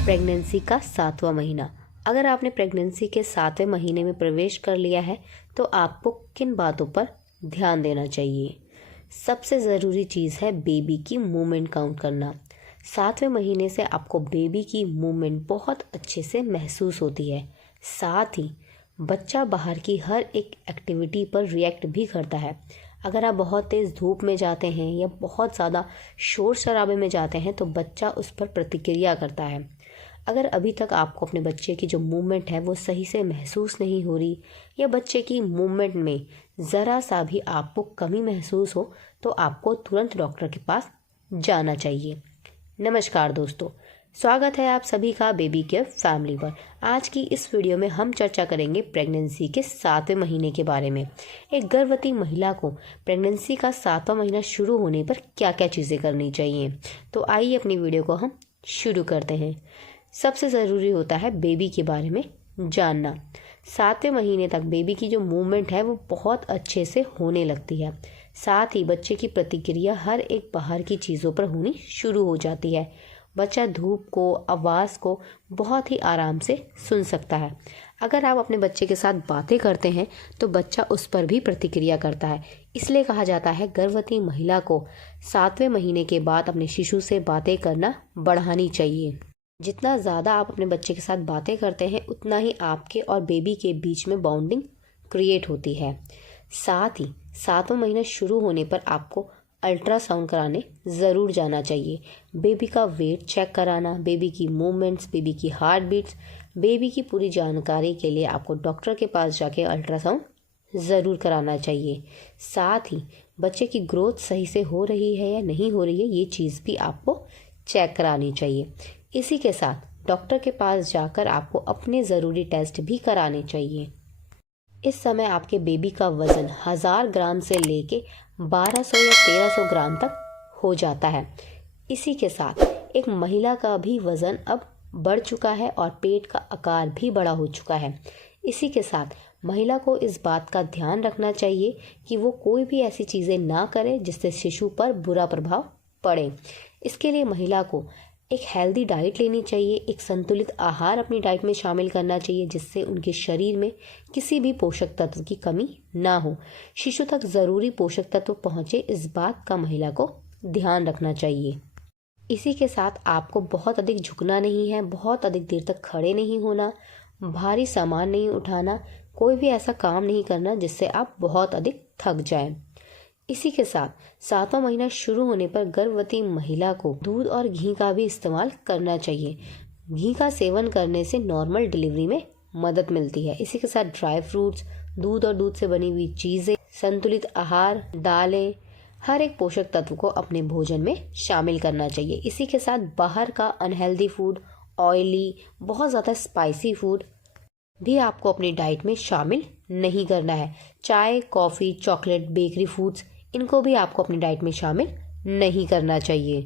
Pregnancy का 7वां महीना। अगर आपने प्रेगनेंसी के 7वें महीने में प्रवेश कर लिया है तो आपको किन बातों पर ध्यान देना चाहिए। सबसे ज़रूरी चीज़ है बेबी की मूवमेंट काउंट करना। 7वें महीने से आपको बेबी की मूवमेंट बहुत अच्छे से महसूस होती है। साथ ही बच्चा बाहर की हर एक एक्टिविटी पर रिएक्ट भी करता है। अगर आप बहुत तेज़ धूप में जाते हैं या बहुत ज़्यादा शोर शराबे में जाते हैं तो बच्चा उस पर प्रतिक्रिया करता है। अगर अभी तक आपको अपने बच्चे की जो मूवमेंट है वो सही से महसूस नहीं हो रही या बच्चे की मूवमेंट में ज़रा सा भी आपको कमी महसूस हो तो आपको तुरंत डॉक्टर के पास जाना चाहिए। नमस्कार दोस्तों, स्वागत है आप सभी का बेबी केयर फैमिली पर। आज की इस वीडियो में हम चर्चा करेंगे प्रेगनेंसी के 7वें महीने के बारे में। एक गर्भवती महिला को प्रेगनेंसी का 7वां महीना शुरू होने पर क्या क्या चीज़ें करनी चाहिए। तो आइए अपनी वीडियो को हम शुरू करते हैं। सबसे ज़रूरी होता है बेबी के बारे में जानना। 7वें महीने तक बेबी की जो मूवमेंट है वो बहुत अच्छे से होने लगती है। साथ ही बच्चे की प्रतिक्रिया हर एक बाहर की चीज़ों पर होनी शुरू हो जाती है। बच्चा धूप को, आवाज़ को बहुत ही आराम से सुन सकता है। अगर आप अपने बच्चे के साथ बातें करते हैं तो बच्चा उस पर भी प्रतिक्रिया करता है। इसलिए कहा जाता है गर्भवती महिला को 7वें महीने के बाद अपने शिशु से बातें करना बढ़ानी चाहिए। जितना ज़्यादा आप अपने बच्चे के साथ बातें करते हैं उतना ही आपके और बेबी के बीच में बॉन्डिंग क्रिएट होती है। साथ ही 7वां महीना शुरू होने पर आपको अल्ट्रासाउंड कराने ज़रूर जाना चाहिए। बेबी का वेट चेक कराना, बेबी की मूवमेंट्स, बेबी की हार्ट बीट्स, बेबी की पूरी जानकारी के लिए आपको डॉक्टर के पास जाके अल्ट्रासाउंड ज़रूर कराना चाहिए। साथ ही बच्चे की ग्रोथ सही से हो रही है या नहीं हो रही है ये चीज़ भी आपको चेक करानी चाहिए। इसी के साथ डॉक्टर के पास जाकर आपको अपने ज़रूरी टेस्ट भी कराने चाहिए। इस समय आपके बेबी का वज़न 1000 ग्राम से लेके 1200 या 1300 ग्राम तक हो जाता है। इसी के साथ एक महिला का भी वज़न अब बढ़ चुका है और पेट का आकार भी बड़ा हो चुका है। इसी के साथ महिला को इस बात का ध्यान रखना चाहिए कि वो कोई भी ऐसी चीज़ें ना करे जिससे शिशु पर बुरा प्रभाव पड़े। इसके लिए महिला को एक हेल्दी डाइट लेनी चाहिए, एक संतुलित आहार अपनी डाइट में शामिल करना चाहिए जिससे उनके शरीर में किसी भी पोषक तत्व की कमी ना हो। शिशु तक ज़रूरी पोषक तत्व पहुँचे इस बात का महिला को ध्यान रखना चाहिए। इसी के साथ आपको बहुत अधिक झुकना नहीं है, बहुत अधिक देर तक खड़े नहीं होना, भारी सामान नहीं उठाना, कोई भी ऐसा काम नहीं करना जिससे आप बहुत अधिक थक जाएं। इसी के साथ 7वां महीना शुरू होने पर गर्भवती महिला को दूध और घी का भी इस्तेमाल करना चाहिए। घी का सेवन करने से नॉर्मल डिलीवरी में मदद मिलती है। इसी के साथ ड्राई फ्रूट्स, दूध और दूध से बनी हुई चीज़ें, संतुलित आहार, दालें, हर एक पोषक तत्व को अपने भोजन में शामिल करना चाहिए। इसी के साथ बाहर का अनहेल्दी फूड, ऑयली, बहुत ज़्यादा स्पाइसी फूड भी आपको अपनी डाइट में शामिल नहीं करना है। चाय, कॉफ़ी, चॉकलेट, बेकरी फूड्स, इनको भी आपको अपनी डाइट में शामिल नहीं करना चाहिए।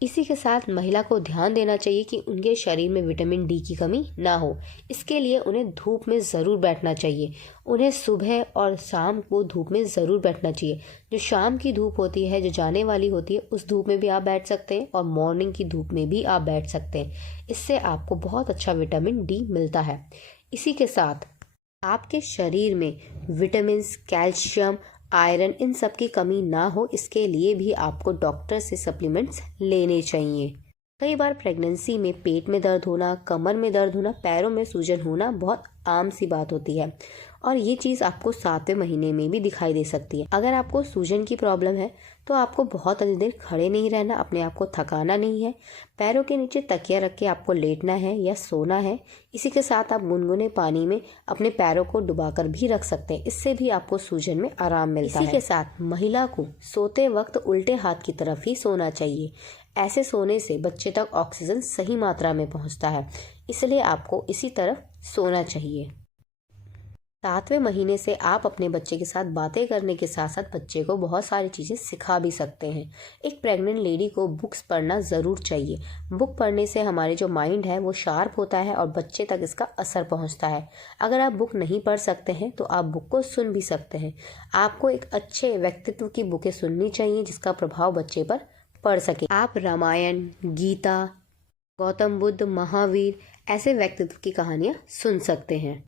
इसी के साथ महिला को ध्यान देना चाहिए कि उनके शरीर में विटामिन डी की कमी ना हो। इसके लिए उन्हें धूप में ज़रूर बैठना चाहिए। उन्हें सुबह और शाम को धूप में ज़रूर बैठना चाहिए। जो शाम की धूप होती है, जो जाने वाली होती है, उस धूप में भी आप बैठ सकते हैं और मॉर्निंग की धूप में भी आप बैठ सकते हैं। इससे आपको बहुत अच्छा विटामिन डी मिलता है। इसी के साथ आपके शरीर में विटामिन्स, कैल्शियम, आयरन, इन सब की कमी ना हो इसके लिए भी आपको डॉक्टर से सप्लीमेंट्स लेने चाहिए। कई बार प्रेगनेंसी में पेट में दर्द होना, कमर में दर्द होना, पैरों में सूजन होना बहुत आम सी बात होती है और ये चीज़ आपको 7वें महीने में भी दिखाई दे सकती है। अगर आपको सूजन की प्रॉब्लम है तो आपको बहुत अधिक देर खड़े नहीं रहना, अपने आप को थकाना नहीं है। पैरों के नीचे तकिया रख के आपको लेटना है या सोना है। इसी के साथ आप गुनगुने पानी में अपने पैरों को डुबाकर भी रख सकते हैं। इससे भी आपको सूजन में आराम मिलता है। इसी के साथ महिला को सोते वक्त उल्टे हाथ की तरफ ही सोना चाहिए। ऐसे सोने से बच्चे तक ऑक्सीजन सही मात्रा में पहुंचता है, इसलिए आपको इसी तरफ सोना चाहिए। 7वें महीने से आप अपने बच्चे के साथ बातें करने के साथ साथ बच्चे को बहुत सारी चीज़ें सिखा भी सकते हैं। एक प्रेग्नेंट लेडी को बुक्स पढ़ना ज़रूर चाहिए। बुक पढ़ने से हमारे जो माइंड है वो शार्प होता है और बच्चे तक इसका असर पहुंचता है। अगर आप बुक नहीं पढ़ सकते हैं तो आप बुक को सुन भी सकते हैं। आपको एक अच्छे व्यक्तित्व की बुकें सुननी चाहिए जिसका प्रभाव बच्चे पर पढ़ सके। आप रामायण, गीता, गौतम बुद्ध, महावीर ऐसे व्यक्तित्व की कहानियाँ सुन सकते हैं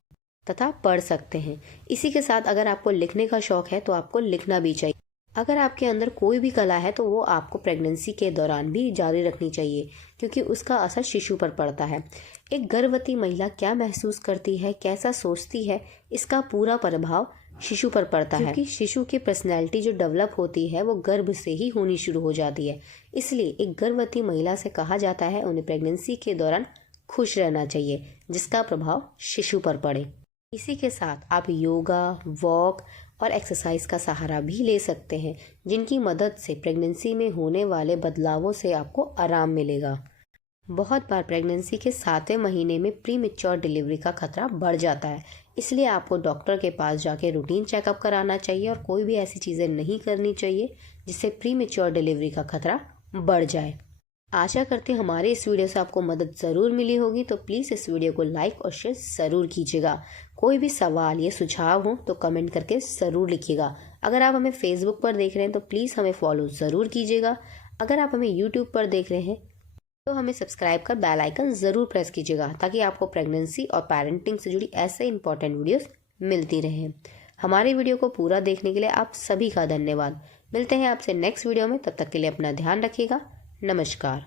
तथा पढ़ सकते हैं। इसी के साथ अगर आपको लिखने का शौक है तो आपको लिखना भी चाहिए। अगर आपके अंदर कोई भी कला है तो वो आपको प्रेगनेंसी के दौरान भी जारी रखनी चाहिए, क्योंकि उसका असर शिशु पर पड़ता है। एक गर्भवती महिला क्या महसूस करती है, कैसा सोचती है, इसका पूरा प्रभाव शिशु पर पड़ता है, क्योंकि शिशु की पर्सनैलिटी जो डेवलप होती है वो गर्भ से ही होनी शुरू हो जाती है। इसलिए एक गर्भवती महिला से कहा जाता है उन्हें प्रेगनेंसी के दौरान खुश रहना चाहिए, जिसका प्रभाव शिशु पर पड़े। इसी के साथ आप योगा, वॉक और एक्सरसाइज का सहारा भी ले सकते हैं, जिनकी मदद से प्रेगनेंसी में होने वाले बदलावों से आपको आराम मिलेगा। बहुत बार प्रेगनेंसी के 7वें महीने में प्री मैच्योर डिलीवरी का खतरा बढ़ जाता है, इसलिए आपको डॉक्टर के पास जाके रूटीन चेकअप कराना चाहिए और कोई भी ऐसी चीज़ें नहीं करनी चाहिए जिससे प्री मैच्योर डिलीवरी का खतरा बढ़ जाए। आशा करते हैं हमारे इस वीडियो से आपको मदद ज़रूर मिली होगी, तो प्लीज़ इस वीडियो को लाइक और शेयर ज़रूर कीजिएगा। कोई भी सवाल या सुझाव हो तो कमेंट करके ज़रूर लिखिएगा। अगर आप हमें फेसबुक पर देख रहे हैं तो प्लीज़ हमें फॉलो ज़रूर कीजिएगा। अगर आप हमें यूट्यूब पर देख रहे हैं तो हमें सब्सक्राइब कर बेल आइकन ज़रूर प्रेस कीजिएगा, ताकि आपको प्रेगनेंसी और पेरेंटिंग से जुड़ी ऐसे इंपॉर्टेंट वीडियोस मिलती रहें। हमारे वीडियो को पूरा देखने के लिए आप सभी का धन्यवाद। मिलते हैं आपसे नेक्स्ट वीडियो में, तब तक के लिए अपना ध्यान रखिएगा। नमस्कार।